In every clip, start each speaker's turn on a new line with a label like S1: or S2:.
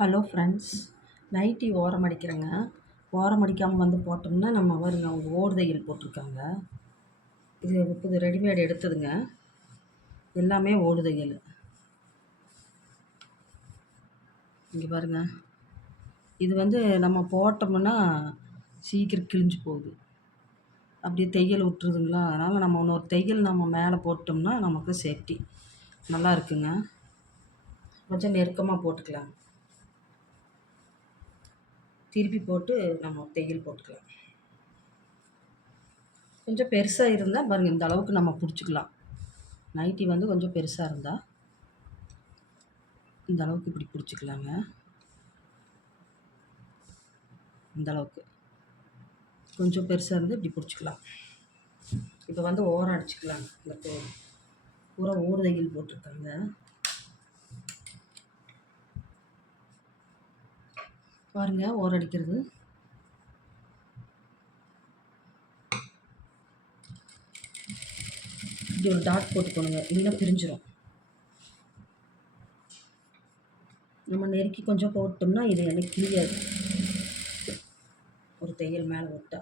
S1: Hello friends nightie ஓரம் அடிக்கிறேங்க. ஓரம் அடிக்காமல் வந்து போட்டோம்னா நம்ம பாருங்க அவங்க ஓடு போட்டிருக்காங்க. இது புது ரெடிமேட் எடுத்ததுங்க. எல்லாமே ஓடுதையல் இங்கே பாருங்க. இது வந்து நம்ம போட்டோம்னா சீக்கிரம் கிழிஞ்சு போகுது. அப்படியே தையல் விட்டுருதுங்களா? அதனால் நம்ம இன்னொரு தையல் நம்ம மேலே போட்டோம்னா நமக்கு சேஃப்டி நல்லா இருக்குங்க. கொஞ்சம் நெருக்கமாக போட்டுக்கலாம். திருப்பி போட்டு நம்ம தையல் போட்டுக்கலாம். கொஞ்சம் பெருசாக இருந்தால் பாருங்கள் இந்த அளவுக்கு நம்ம பிடிச்சிக்கலாம். நைட்டி வந்து கொஞ்சம் பெருசாக இருந்தால் இந்த அளவுக்கு இப்படி பிடிச்சிக்கலாங்க. இந்த அளவுக்கு. கொஞ்சம் பெருசாக இருந்து இப்படி பிடிச்சிக்கலாம். இப்போ வந்து ஓரம் அடிச்சுக்கலாம் இந்த பூரா ஓடு தையல் போட்டிருக்காங்க. பாருங்க ஓர் அடிக்கிறது. இப்படி ஒரு டாட் போட்டுக்கணுங்க இல்லைன்னா பிரிஞ்சிடும் நம்ம நெருக்கி கொஞ்சம் போட்டோம்னா இது எனக்கு கிளியாது ஒரு தையல் மேலே விட்டா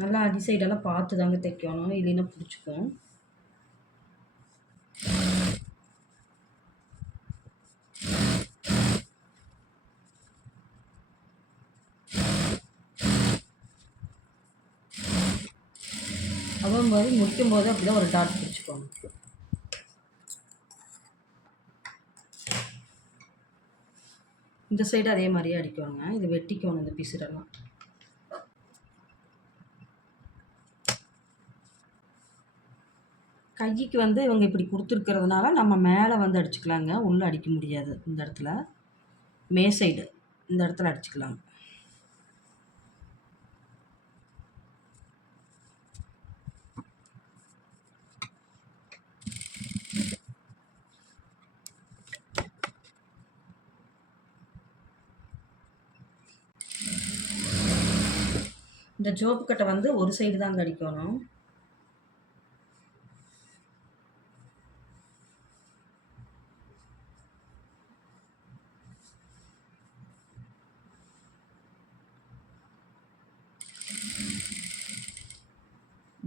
S1: நல்லா அடி சைடெல்லாம் பார்த்து தாங்க தைக்கணும். இல்லைன்னா பிடிச்சிக்கும் அதே மாதிரி முடிக்கும் போது அப்படி தான் ஒரு டாட் பிடிச்சிக்கோங்க இந்த சைடு அதே மாதிரியே அடிக்கணுங்க. இது வெட்டிக்கணும் இந்த பிசுரெல்லாம் கைக்கு வந்து இவங்க இப்படி கொடுத்துருக்கிறதுனால நம்ம மேலே வந்து அடிச்சுக்கலாங்க. உள்ளே அடிக்க முடியாது இந்த இடத்துல. மே சைடு இந்த இடத்துல அடிச்சுக்கலாங்க. இந்த ஜோப்பு கட்டை வந்து ஒரு சைடு தாங்க அடிக்கணும்.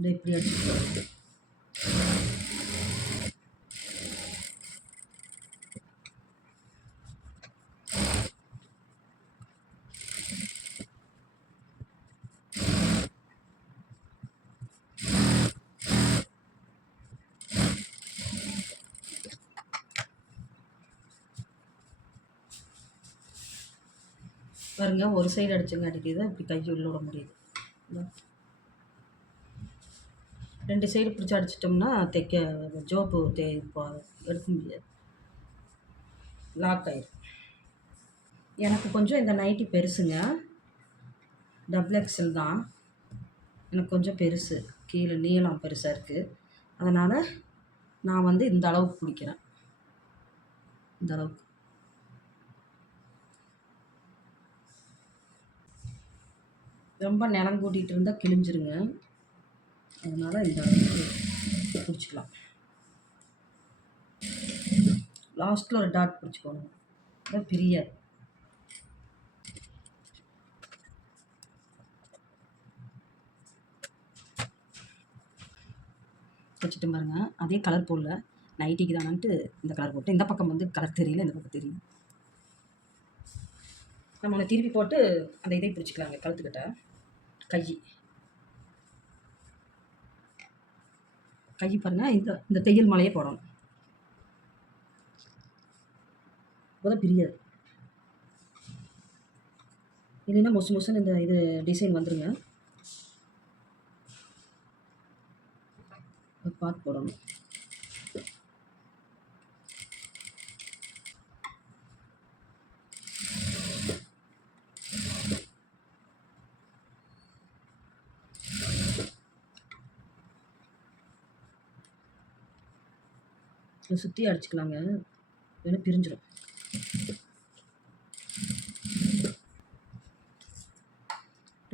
S1: இந்த இப்படி அடிச்சுக்கலாம் பாருங்க ஒரு சைடு அடிச்சுங்க அடிக்குது இப்படி கை உள்ள விட முடியுது. ரெண்டு சைடு பிடிச்சி அடிச்சிட்டோம்னா தைக்க ஜோப்பு தே எடுக்க முடியாது. லாக் ஆயிடும் எனக்கு கொஞ்சம் இந்த நைட்டி பெருசுங்க. டபுள் எக்ஸல் தான். எனக்கு கொஞ்சம் பெருசு. கீழே நீளம் பெருசாக இருக்குது அதனால் நான் வந்து இந்த அளவுக்கு பிடிக்கிறேன். இந்த அளவுக்கு. ரொம்ப நிலம் கூட்டிகிட்டு இருந்தால் கிழிஞ்சிருங்க. அதனால் இந்த அளவுக்கு பிடிச்சிக்கலாம். லாஸ்ட்டில் ஒரு டாட் பிடிச்சிக்கணும் அதான் பிரியாது வச்சுட்டு பாருங்க. அதே கலர் போடல. நைட்டிக்கு தானன்ட்டு இந்த கலர் போட்டு இந்த பக்கம் வந்து கலர் தெரியல இந்த பக்கம் தெரியும் நம்ம திருப்பி போட்டு அந்த இதை பிடிச்சிக்கலாங்க கழுத்துக்கிட்ட. கை. கை பாருங்க. இந்த இந்த தையல் மலையே போடணும். அப்போதான் பிரியாது. இல்லைன்னா மொசு மொசுன்னு இந்த இது டிசைன் வந்துருங்க. பார்த்து போடணும். இதை சுற்றி அடிச்சுக்கலாங்க. வேணும் பிரிஞ்சிடும்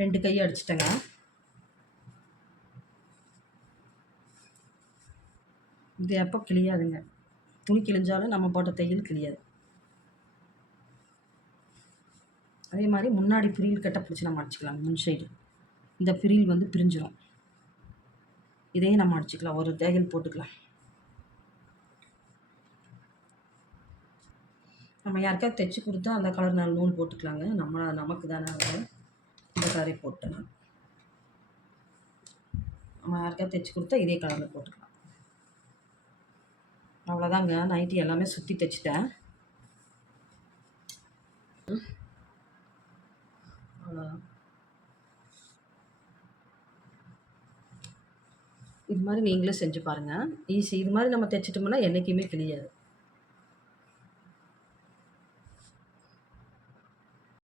S1: ரெண்டு கையை அடிச்சிட்டேங்க. இது எப்போ கிளியாதுங்க துணி கிழிஞ்சாலும் நம்ம போட்ட தையல் கிளியாது அதே மாதிரி முன்னாடி பிரியில் கெட்ட பிடிச்சி நம்ம அடிச்சுக்கலாம் முன் சைடு இந்த பிரியில் வந்து பிரிஞ்சிடும் இதையும் நம்ம அடிச்சுக்கலாம். ஒரு தையல் போட்டுக்கலாம். நம்ம யாருக்காவது தைச்சி கொடுத்தா அந்த கலர் நாலு நூல் போட்டுக்கலாங்க. நம்ம நமக்கு தானே அவங்க இந்த கலரை போட்டேன் நம்ம யாருக்காவது தைச்சி கொடுத்தா இதே கலரில் போட்டுக்கலாம். அவ்வளோதாங்க நைட்டி எல்லாமே சுற்றி தைச்சிட்டேன். அவ்வளோதான் இது மாதிரி நீங்களும் செஞ்சு பாருங்கள் ஈஸி. இது மாதிரி நம்ம தைச்சிட்டோம்னா என்றைக்குமே கிடையாது